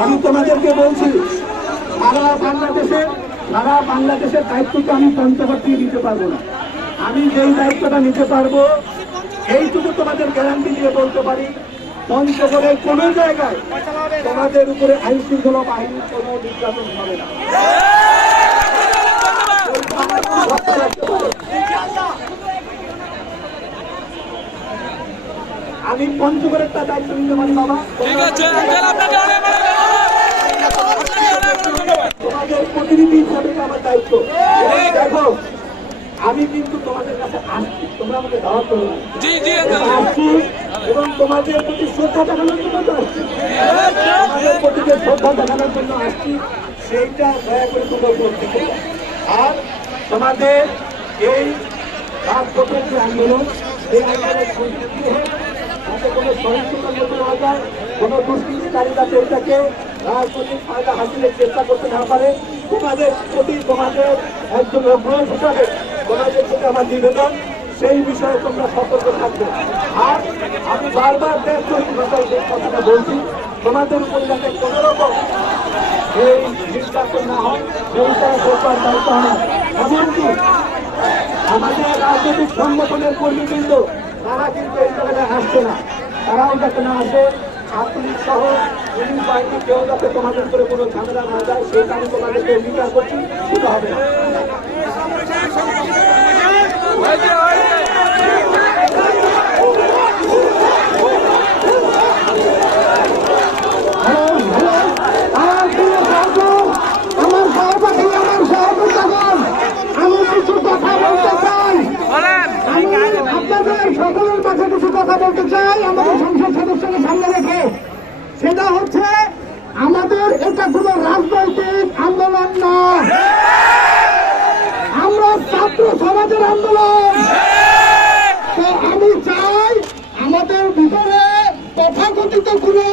আমি তোমাদেরকে বলছি সারা বাংলাদেশে সারা বাংলাদেশের দায়িত্বটা আমি পঞ্চগড় থেকে নিতে পারব না। আমি যেই দায়িত্বটা নিতে পারব এইটুকু তোমাদের গ্যারান্টি দিয়ে বলতে পারি পঞ্চগড়ের কোনো জায়গায় তোমাদের উপরে আইন শৃঙ্খলা বাহিনীর কোনো নির্যাতন হবে না। আমি পঞ্চগড়ের তা দায়িত্ব নিতে পারি বাবা। ঠিক আছে তোমাদের প্রতিনিধি হিসাবে আমার দায়িত্ব। দেখো আমি কিন্তু তোমাদের কাছে আসছি তোমরা আমাকে দাওয়াত করো জি জি আসছি এবং তোমাদের প্রতি শ্রদ্ধা দেখানোর জন্য তো আসছি। তোমাদের প্রতি শ্রদ্ধা দেখানোর জন্য আসছি সেইটা দয়া করে তোমরা উপলব্ধি করো। আর তোমাদের এই ভোটের যে আন্দোলন এই আন্দোলনের সংস্কৃতি কোনো সহিংসতার মধ্যে না যায়, কোনো দুষ্কৃতিকারী যাতে এটাকে রাজনৈতিক ফায়দা হাসিলের চেষ্টা করতে না পারে, তোমাদের প্রতি তোমাদের একজন অগ্রহ হিসাবে তোমাদের প্রতি আমার নিবেদন, সেই বিষয়ে তোমরা সতর্ক থাকবে। আর আমি বারবার দেশ কথাটা বলছি, তোমাদের উপর যাতে কোনো রকম এই নির্যাতন না হয় সেইটা সরকার দায়িত্ব হয় এমনকি আমাদের রাজনৈতিক সংগঠনের কর্মীবৃন্দ, তারা কিন্তু এই জায়গায় আসছে না। তারাও যাতে না আসে, ছাত্রলীগ সহ পুলিশ বাহিনী কেউ যাতে তোমাদের করে কোনো ঝামেলা না যায়, সেই আমি তোমাদেরকে অঙ্গীকার করছি, সেটা হবে না। সেটা হচ্ছে আমাদের এটা কোনো রাজনৈতিক আন্দোলন না। আমরা ছাত্র সমাজের আন্দোলন। তো আমি চাই আমাদের ভিতরে তথাকথিত কোনো